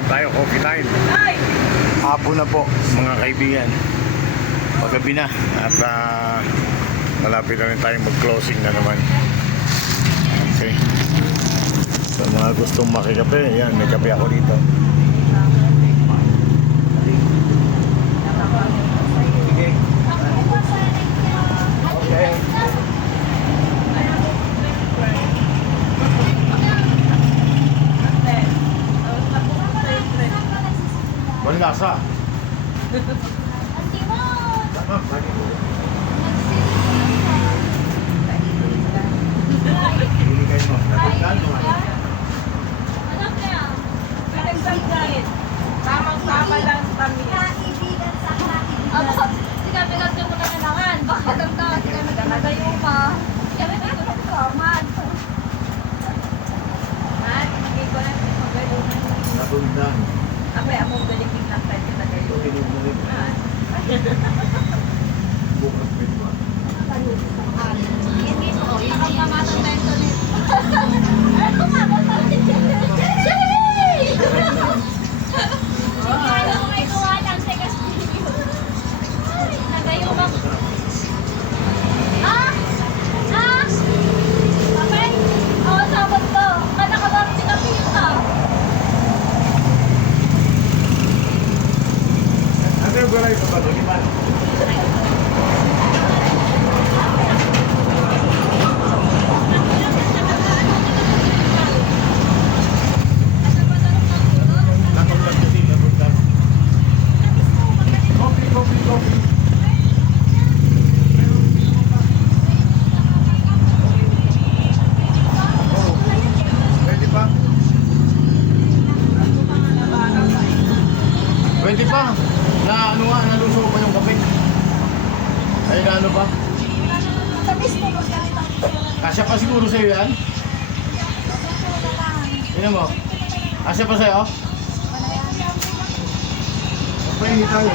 time tayo, coffee time. Hapon na po mga kaibigan. Paggabi na at malapit na rin tayong mag-closing na naman. Okay. So mga gustong makikape, yan, may kape ako dito. Sige. Okay. Walang lasa. Hindi kayo mo. Natagdan mo. Tamang-tama lang sa kami. Kaibigan sa kaibigan. Sinabigat ko na kailangan. Baka lang ka, sinabigat na tayo pa. Sinabigat ko na kaman. Hindi ko lang magalunan. Natagdan. Ako'y among galigin lang tayo kita kayo. Tinubulit. Bukas pwede ba? Yan mismo. Yan ang mamatang tayo nito. Ano mamatang tayo? Yay! Kaya ko may kuha ng sekas video. Nagayo ba? Kapay? Oo, sabot ko. Kanakabarang sinapita. Ano yung gulay sa bago? Liman? Natagdan kasi, natagdan. Coffee. Oh, pwede pa? Pwede pa? Na ano nga, naluso pa yung kape. Ay na ano pa? Kasya pa siguro sa'yo yan? Tingnan mo. Kasya pa sa'yo? Pahingi tayo.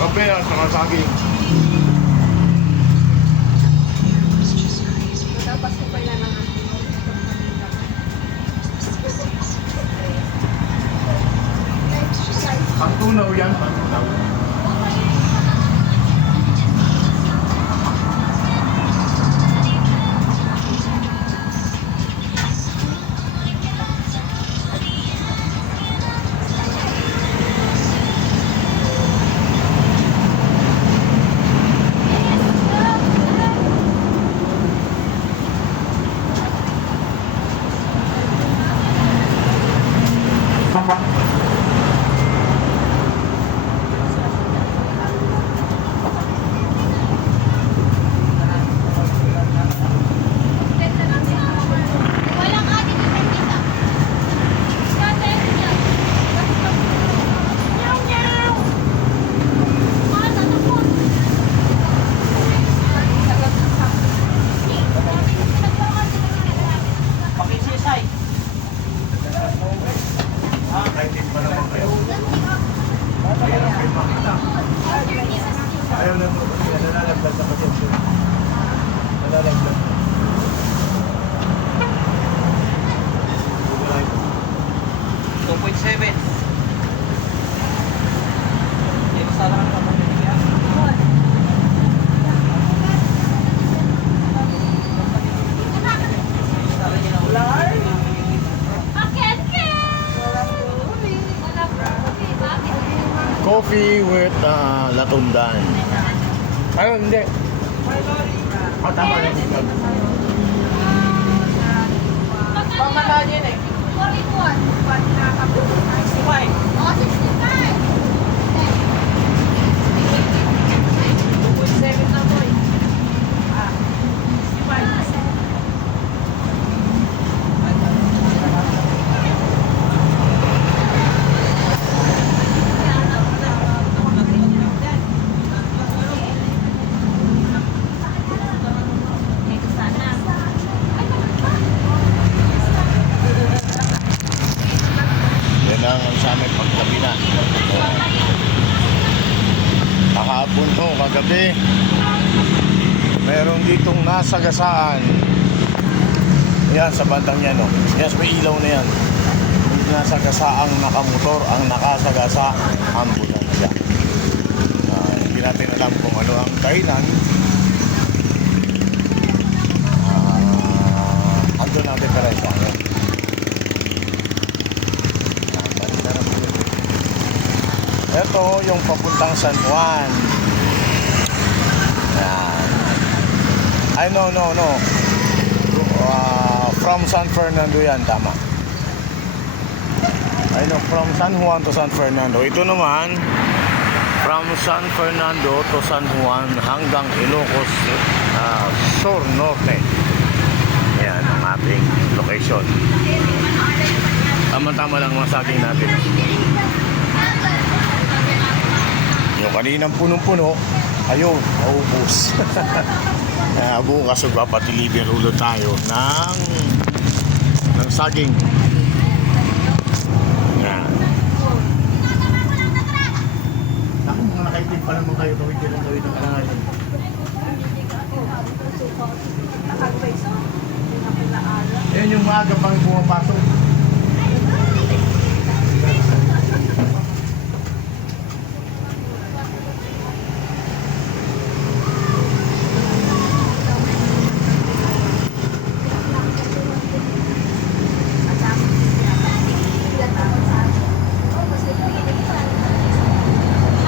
Kape at saka saging. Dapat ko pa na ng Pangtunaw yan, pangtunaw. Walang atin yung pagkita. Kaya niya. Nyaw! Ano na po? pakisisay. Kahit din pa naman kayo. Mahirap kayo makita. Ayaw na mo. Nalalaglag na kasi. Nalalaglag. Gulay. 2.7. Ito sa lang ang pamilya. Coffee with latundan. Ayun, hindi. Tama na. Pamalaan yan eh. 41. 65. Oh, 65. 2.7 na boy. 65. Yan ang sa amin paggabi na. kagabi, meron ditong nasagasaan. Yan, sa bandang yan, no? Yes, may ilaw na yan. Yung nasagasaang nakamotor, ang nakasagasa, ambulansya. Hindi natin alam kung ano ang dahilan. Andun natin ka rin pa. Ito yung papuntang San Juan. Yan. Ay, no. From San Fernando yan, tama. Ay, no, from San Juan to San Fernando. Ito naman, from San Fernando to San Juan hanggang Ilocos Sur Norte. Yan ang ating location. Tama-tama lang masaging natin. Yung kaninang punong-puno, ayun, naubos. Bukas magpapadeliver ulo tayo ng saging. Yan. Ako mga nakaitim pa naman kayo, kawin din ang gawin ng kalangan. Yan yung maaga pang bumapasok.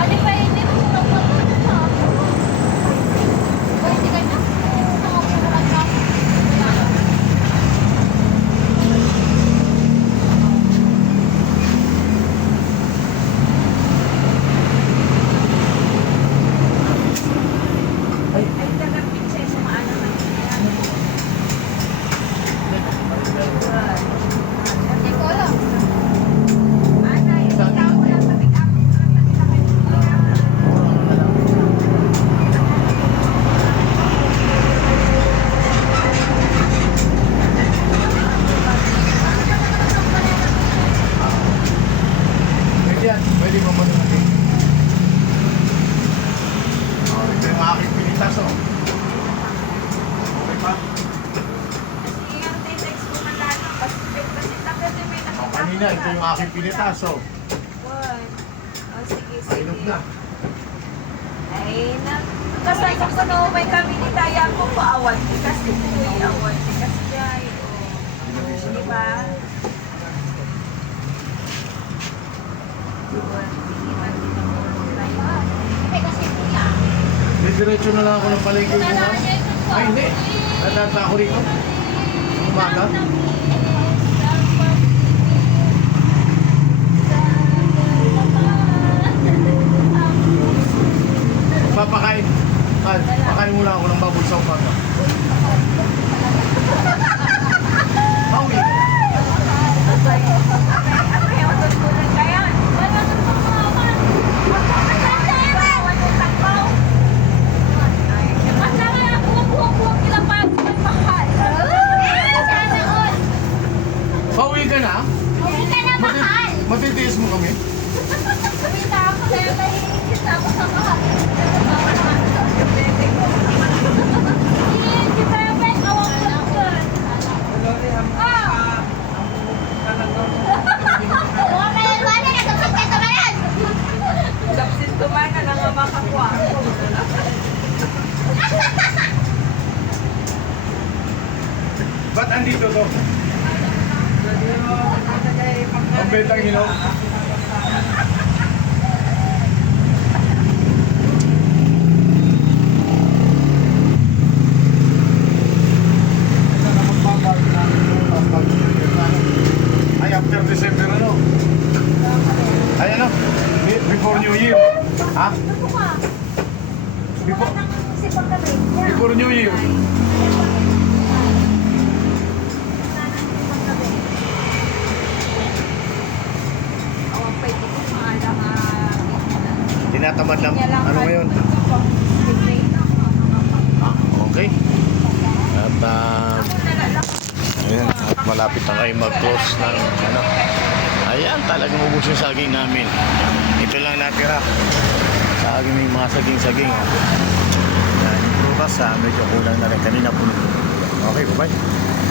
Ate, pwede mo kung magpunta sa ako. Pwede ka na? Nakapunan ka. Ay, tagapin siya sa maano man. Hindi ko alam. Anay, ikaw mo lang sa pick-up. Pwede yan, pwede mo mo natin. Ito yung aking pinitas, oh. Okay pa? Kasi yung text ko man lang, kasi tapos may nakita. Kanina, ito yung aking pinitas, oh. Sige. Mainog na. Ay, kasi kung ano may kami ni Taya ko po awan. Kasi awan. Kasi ay, di ba? Kasi kuya. Diretso na lang ako ng palengke bukas. Ay, hindi. Natata ako rito. Umaga. Papakain. Pakain muna ako ng baboy sa umaga. Pauwi. Pauwi ka na? Matitiis mo kami? Lapsin tumana na nga makakuha. Ba't andito to? Ang betang hilaw. Ay, after December ano? Ay, ano? Before New Year. Ha? Before New Year. Tinatamad lang. Ano ngayon? Okay. At ayan, at malapit na kayo mag-close ng ano. Ayan, talagang ubos yung saging namin. Ito lang natira. Saging may mga mga saging-saging. Oh. Yan, yung prutas medyo kulang na rin. Kanina puno. Okay, bye-bye.